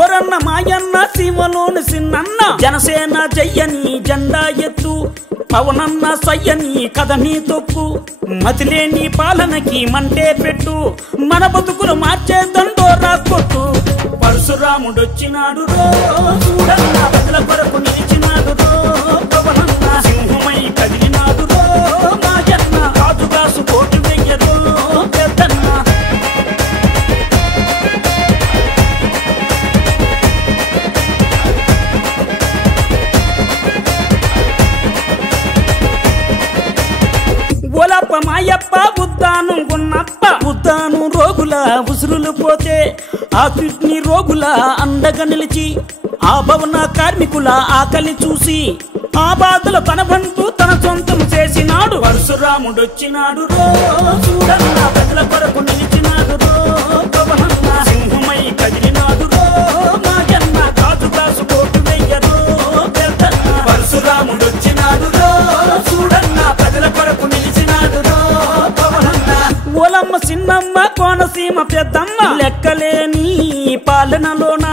ఓరన్న మాయన్న సీమలోని సిన్నన్న జనసేన జయ్యని జెండా ఎత్తు పవనన్న సయ్యని కథని తొక్కు మతిలేని పాలనకి మంటే పెట్టు మన బతుకులు మార్చే దండోరా కొట్టు పరశురాముడొచ్చినాడు రో చూడన్న ప్రజల కొరకు నిలిచినాడు రో పవనన్న సింహమై కదిలినాడు రో మాయన్న రాజుగాసు కోటి వెయ్యరు పెద్దన్న ఓలప్ప మాయప్ప ఉద్దానం గున్నప్ప ఉద్దానం రోగుల ఉసురులు పోతే ఆ కిడ్నీ రోగుల అండగా నిలిచి ఆ భవన కార్మికుల ఆకలి చూసి ఆ బాధలు తన బంధు తన సొంతం చేసినాడు పరశురాముడొచ్చినాడు రో చూడన్న ప్రజల కొరకు నిలిచినాడు రో పవనన్న సింహమై కదిలినాడు రో మాయన్న రాజుగాసు కోటి వెయ్యరు పెద్దన్న పరశురాముడొచ్చినాడు రో చూడన్న ప్రజల కొరకు నిలిచినాడు రో పవనన్న ఓలమ్మ చిన్నమ్మ కోనసీమ పెద్దమ్మ లెక్కలేని పాలనలోన